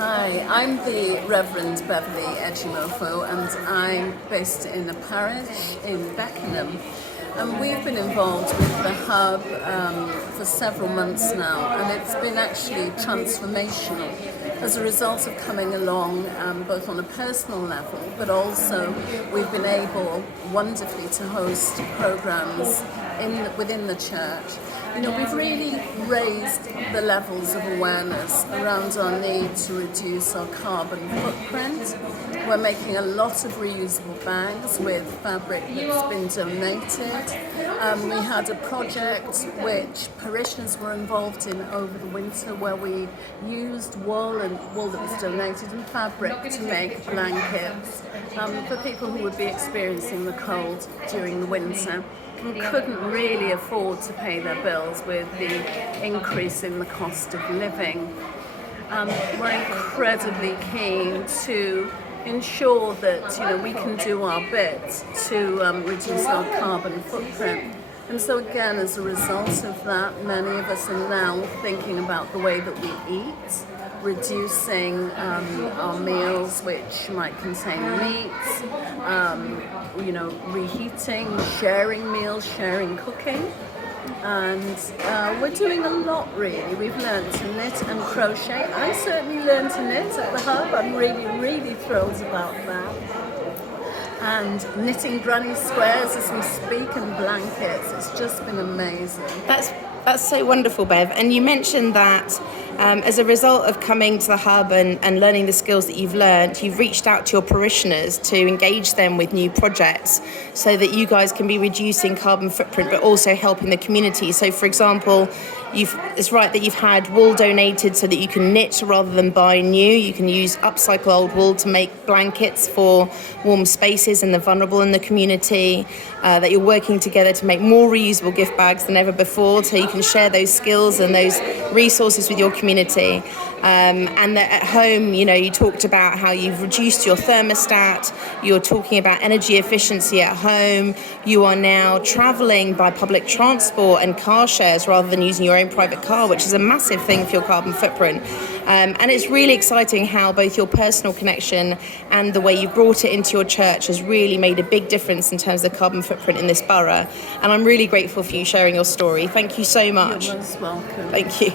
Hi, I'm the Reverend Beverley Ejimofo, and I'm based in a parish in Beckenham. And we've been involved with the hub for several months now, and it's been actually transformational as a result of coming along both on a personal level, but also we've been able wonderfully to host programs within the church. You know, we've really raised the levels of awareness around our need to reduce our carbon footprint. We're making a lot of reusable bags with fabric that's been donated. We had a project which parishioners were involved in over the winter where we used wool that was donated and fabric to make blankets for people who would be experiencing the cold during the winter and couldn't really afford to pay their bills with the increase in the cost of living. We're incredibly keen to ensure that we can do our bit to reduce our carbon footprint. And so again, as a result of that, many of us are now thinking about the way that we eat, reducing our meals which might contain meats, reheating, sharing meals, sharing cooking. And we're doing a lot really. We've learned to knit and crochet. I certainly learned to knit at the hub. I'm really thrilled about that. And knitting granny squares as we speak and blankets. It's just been amazing. That's so wonderful, Bev. And you mentioned that as a result of coming to the hub and learning the skills that you've learned, you've reached out to your parishioners to engage them with new projects so that you guys can be reducing carbon footprint but also helping the community. So, for example, it's right that you've had wool donated so that you can knit rather than buy new. You can use upcycle old wool to make blankets for warm spaces and the vulnerable in the community, that you're working together to make more reusable gift bags than ever before so you can share those skills and those resources with your community. And that at home, you talked about how you've reduced your thermostat, you're talking about energy efficiency at home, you are now travelling by public transport and car shares rather than using your own private car, which is a massive thing for your carbon footprint. And it's really exciting how both your personal connection and the way you've brought it into your church has really made a big difference in terms of the carbon footprint in this borough. And I'm really grateful for you sharing your story. Thank you so much. You're most welcome. Thank you.